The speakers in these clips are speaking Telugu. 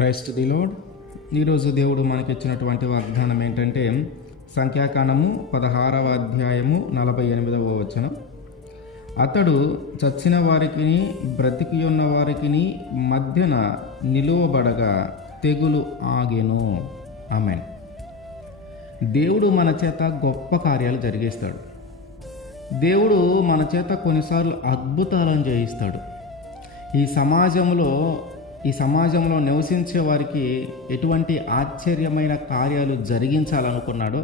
Christ the lord. ఈరోజు దేవుడు మనకిచ్చినటువంటి వాగ్దానం ఏంటంటే సంఖ్యాకాండము 16వ అధ్యాయము 48వ వచనం. అతడు చచ్చిన వారికి బ్రతికి ఉన్న వారికి మధ్యన నిలువబడగా తెగులు ఆగెను. ఆమేన్. దేవుడు మన చేత గొప్ప కార్యాలు జరిగిస్తాడు. దేవుడు మన చేత కొన్నిసార్లు అద్భుతాలను చేయిస్తాడు. ఈ సమాజంలో నివసించే వారికి ఎటువంటి ఆశ్చర్యమైన కార్యాలు జరిగించాలనుకున్నాడో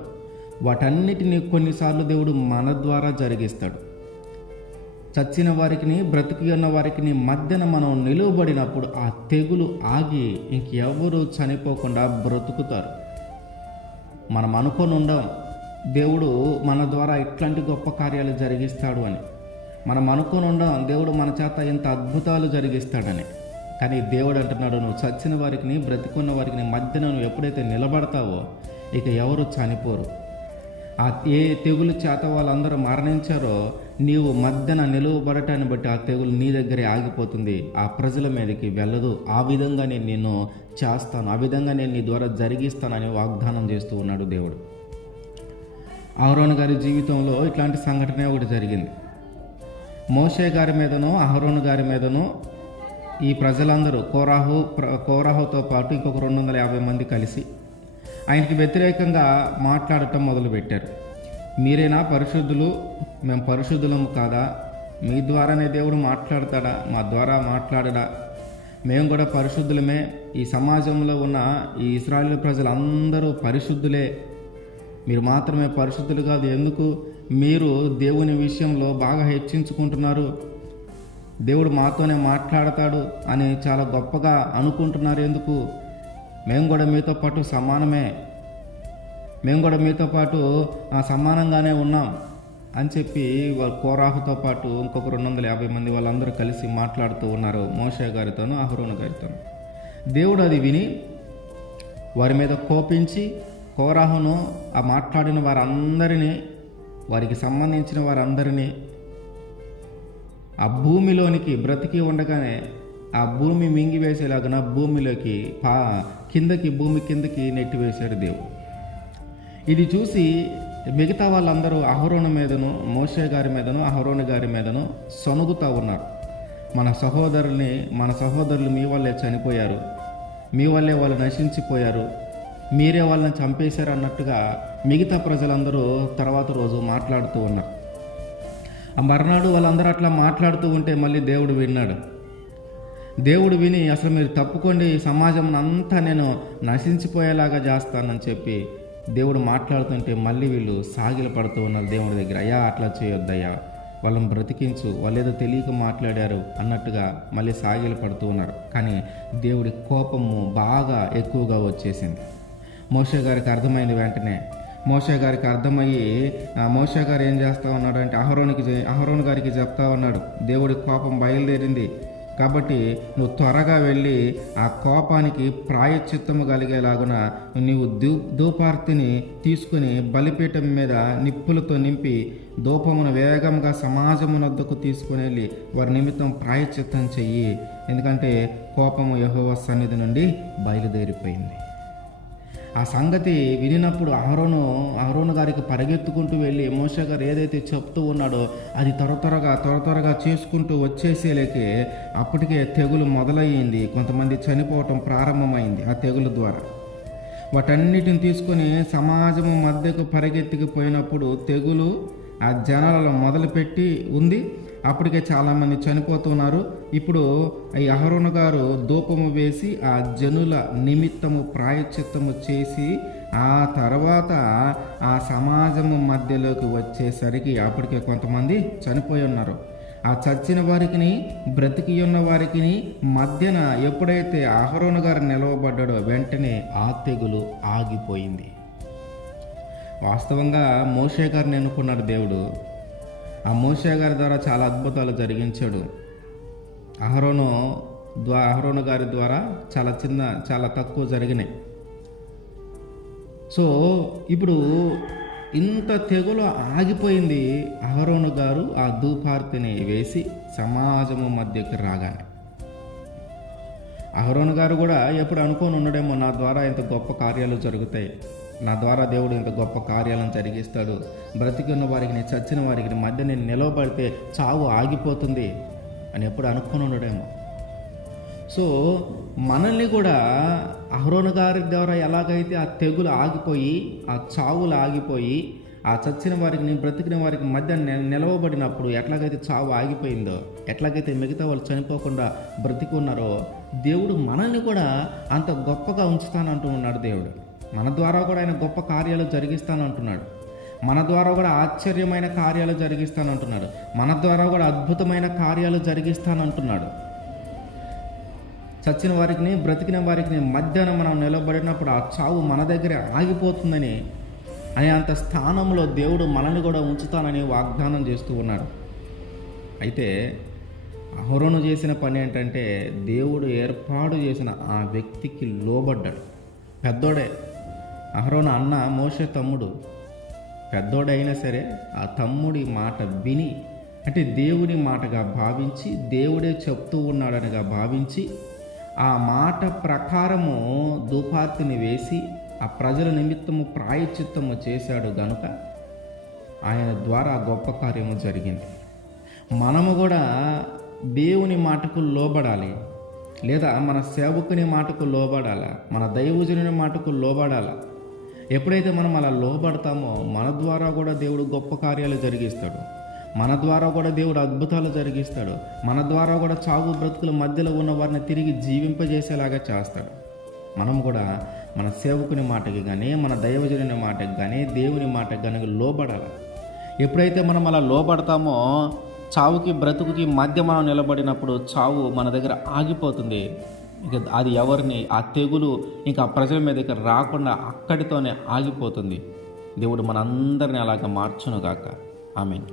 వాటన్నిటిని కొన్నిసార్లు దేవుడు మన ద్వారా జరిగిస్తాడు. చచ్చిన వారికి బ్రతికి ఉన్న వారికి మధ్యన మనం నిలువబడినప్పుడు ఆ తెగులు ఆగి ఇంకెవరు చనిపోకుండా బ్రతుకుతారు. మనం అనుకొని ఉండం దేవుడు మన ద్వారా ఇట్లాంటి గొప్ప కార్యాలు జరిగిస్తాడు అని. మనం అనుకొని ఉండం దేవుడు మన చేత ఇంత అద్భుతాలు జరిగిస్తాడని. కానీ దేవుడు అంటున్నాడు, నువ్వు చచ్చిన వారికి బ్రతికున్న వారికి మధ్యన నువ్వు ఎప్పుడైతే నిలబడతావో ఇక ఎవరు చనిపోరు. ఆ ఏ తెగులు చేత వాళ్ళందరూ మరణించారో నీవు మధ్యన నిలువబడటాన్ని బట్టి ఆ తెగులు నీ దగ్గరే ఆగిపోతుంది, ఆ ప్రజల మీదకి వెళ్ళదు. ఆ విధంగా నేను నిన్ను చేస్తాను, ఆ విధంగా నేను నీ ద్వారా జరిగిస్తానని వాగ్దానం చేస్తూ ఉన్నాడు దేవుడు. అహరోను గారి జీవితంలో ఇట్లాంటి సంఘటన ఒకటి జరిగింది. మోషే గారి మీదనో అహరోను గారి మీదనో ఈ ప్రజలందరూ కోరాహుతో పాటు ఇంకొక 250 మంది కలిసి ఆయనకి వ్యతిరేకంగా మాట్లాడటం మొదలుపెట్టారు. మీరేనా పరిశుద్ధులు, మేము పరిశుద్ధులము కాదా? మీ ద్వారానే దేవుడు మాట్లాడతాడా? మా ద్వారా మాట్లాడడా? మేము కూడా పరిశుద్ధులమే. ఈ సమాజంలో ఉన్న ఈ ఇశ్రాయేలు ప్రజలందరూ పరిశుద్ధులే, మీరు మాత్రమే పరిశుద్ధులు కాదు. ఎందుకు మీరు దేవుని విషయంలో బాగా హెచ్చించుకుంటున్నారు? దేవుడు మాతోనే మాట్లాడతాడు అని చాలా గొప్పగా అనుకుంటున్నారు. ఎందుకు? మేము కూడా మీతో పాటు సమానమే, మేము కూడా మీతో పాటు సమానంగానే ఉన్నాం అని చెప్పి కోరాహుతో పాటు ఇంకొక 250 మంది వాళ్ళందరూ కలిసి మాట్లాడుతూ ఉన్నారు మోషే గారితోనూ అహరోను గారితోనూ. దేవుడు అది విని వారి మీద కోపించి కోరాహును ఆ మాట్లాడిన వారందరినీ, వారికి సంబంధించిన వారందరినీ ఆ భూమిలోనికి బ్రతికి ఉండగానే ఆ భూమి మింగివేసేలాగా భూమిలోకి భూమి కిందకి నెట్టివేశాడు దేవుడు. ఇది చూసి మిగతా వాళ్ళందరూ అహరోను మీదను మోషే గారి మీదను అహరోను గారి మీదను సొనుగుతూ ఉన్నారు. మన సహోదరులు మీ వల్లే చనిపోయారు, మీ వల్లే వాళ్ళు నశించిపోయారు, మీరే వాళ్ళని చంపేశారు అన్నట్టుగా మిగతా ప్రజలందరూ తర్వాత రోజు మాట్లాడుతూ ఉన్నారు. ఆ మర్నాడు వాళ్ళందరూ అట్లా మాట్లాడుతూ ఉంటే మళ్ళీ దేవుడు విన్నాడు. దేవుడు విని అసలు మీరు తప్పుకోండి, ఈ సమాజం అంతా నేను నశించిపోయేలాగా చేస్తానని చెప్పి దేవుడు మాట్లాడుతుంటే మళ్ళీ వీళ్ళు సాగిల పడుతూ ఉన్నారు దేవుడి దగ్గర. అయ్యా అట్లా చేయొద్దయ్యా, వాళ్ళని బ్రతికించు, వాళ్ళు ఏదో తెలియక మాట్లాడారు అన్నట్టుగా మళ్ళీ సాగిల పడుతూ ఉన్నారు. కానీ దేవుడి కోపము బాగా ఎక్కువగా వచ్చేసింది. మోషే గారికి అర్థమైంది. వెంటనే మోషే గారికి అర్థమయ్యి మోషే గారు ఏం చేస్తూ ఉన్నాడు అంటే అహరోను గారికి చెప్తా ఉన్నాడు, దేవుడి కోపం బయలుదేరింది కాబట్టి నువ్వు త్వరగా వెళ్ళి ఆ కోపానికి ప్రాయశ్చిత్తము కలిగేలాగున నీవు ధూపార్తిని తీసుకుని బలిపీఠం మీద నిప్పులతో నింపి ధూపమును వేగంగా సమాజమునొద్దకు తీసుకుని వెళ్ళి వారి నిమిత్తం ప్రాయశ్చిత్తం చెయ్యి, ఎందుకంటే కోపము యెహోవా సన్నిధి నుండి బయలుదేరిపోయింది. ఆ సంగతి వినినప్పుడు అహరోను గారికి పరిగెత్తుకుంటూ వెళ్ళి మోషే గారు ఏదైతే చెప్తూ ఉన్నాడో అది త్వరగా చేసుకుంటూ వచ్చేసేలేకే అప్పటికే తెగులు మొదలయ్యింది. కొంతమంది చనిపోవటం ప్రారంభమైంది ఆ తెగులు ద్వారా. వాటన్నిటిని తీసుకొని సమాజము మధ్యకు పరిగెత్తికిపోయినప్పుడు తెగులు ఆ జనాలలో మొదలుపెట్టి ఉంది. అప్పటికే చాలామంది చనిపోతున్నారు. ఇప్పుడు ఈ అహరోను గారు ధూపము వేసి ఆ జనుల నిమిత్తము ప్రాయశ్చిత్తము చేసి ఆ తర్వాత ఆ సమాజము మధ్యలోకి వచ్చేసరికి అప్పటికే కొంతమంది చనిపోయి ఉన్నారు. ఆ చచ్చిన వారికి బ్రతికి ఉన్న వారికి మధ్యన ఎప్పుడైతే అహరోను గారు నిలవబడ్డాడో వెంటనే ఆ తెగులు ఆగిపోయింది. వాస్తవంగా మోషే గారిని ఎన్నుకున్నాడు దేవుడు. ఆ మోషే గారి ద్వారా చాలా అద్భుతాలు జరిగించాడు. అహరోను గారి ద్వారా చాలా తక్కువ జరిగినాయి. సో ఇప్పుడు ఇంత తెగులు ఆగిపోయింది. అహరోను గారు ఆ ధూపార్తిని వేసి సమాజము మధ్యకి రాగానే అహరోను గారు కూడా ఎప్పుడు అనుకోని ఉండడేమో, నా ద్వారా ఇంత గొప్ప కార్యాలు జరుగుతాయి, నా ద్వారా దేవుడు ఇంత గొప్ప కార్యాలను జరిగిస్తాడు, బ్రతికి ఉన్న వారికి చచ్చిన వారికి మధ్య నేను నిలవబడితే చావు ఆగిపోతుంది అని ఎప్పుడు అనుకోని ఉండడేమో. సో మనల్ని కూడా అహరోను గారి ద్వారా ఎలాగైతే ఆ తెగులు ఆగిపోయి, ఆ చావులు ఆగిపోయి, ఆ చచ్చిన వారికి బ్రతికిన వారికి మధ్య నిలవబడినప్పుడు ఎట్లాగైతే చావు ఆగిపోయిందో, ఎట్లాగైతే మిగతా వాళ్ళు చనిపోకుండా బ్రతికి ఉన్నారో, దేవుడు మనల్ని కూడా అంత గొప్పగా ఉంచుతానంటూ ఉన్నాడు. దేవుడు మన ద్వారా కూడా ఆయన గొప్ప కార్యాలు జరిగిస్తానంటున్నాడు. మన ద్వారా కూడా ఆశ్చర్యమైన కార్యాలు జరిగిస్తానంటున్నాడు. మన ద్వారా కూడా అద్భుతమైన కార్యాలు జరిగిస్తానంటున్నాడు. చచ్చిన వారికి బ్రతికిన వారికి మధ్యాహ్నం మనం నిలబడినప్పుడు ఆ చావు మన దగ్గర ఆగిపోతుందని, అనే అంత స్థానంలో దేవుడు మనల్ని కూడా ఉంచుతానని వాగ్దానం చేస్తూ ఉన్నాడు. అయితే అహరోను చేసిన పని ఏంటంటే, దేవుడు ఏర్పాటు చేసిన ఆ వ్యక్తికి లోబడ్డాడు. పెద్దోడే, అహరోను అన్న మోషే తమ్ముడు, పెద్దోడైనా సరే ఆ తమ్ముడి మాట విని, అంటే దేవుని మాటగా భావించి, దేవుడే చెప్తూ ఉన్నాడనిగా భావించి, ఆ మాట ప్రకారము ధూపార్తిని వేసి ఆ ప్రజల నిమిత్తము ప్రాయశ్చిత్తము చేశాడు గనుక ఆయన ద్వారా గొప్ప కార్యము జరిగింది. మనము కూడా దేవుని మాటకు లోబడాలి, లేదా మన సేవకుని మాటకు లోబడాలా, మన దైవజనుని మాటకు లోబడాలా. ఎప్పుడైతే మనం అలా లోబడతామో మన ద్వారా కూడా దేవుడు గొప్ప కార్యాలు జరిగిస్తాడు. మన ద్వారా కూడా దేవుడు అద్భుతాలు జరిగిస్తాడు. మన ద్వారా కూడా చావు బ్రతుకుల మధ్యలో ఉన్న వారిని తిరిగి జీవింపజేసేలాగా చేస్తాడు. మనం కూడా మన సేవకుని మాటకి కానీ, మన దైవజనుని మాటకి కానీ, దేవుని మాటకి కానీ లోబడాలి. ఎప్పుడైతే మనం అలా లోబడతామో చావుకి బ్రతుకుకి మధ్య మనం నిలబడినప్పుడు చావు మన దగ్గర ఆగిపోతుంది. ఇక అది ఎవరిని, ఆ తెగులు ఇంకా ప్రజల మీదకి రాకుండా అక్కడితోనే ఆగిపోతుంది. దేవుడు మనందరినీ అలాగ మార్చును గాక. ఆమేన్.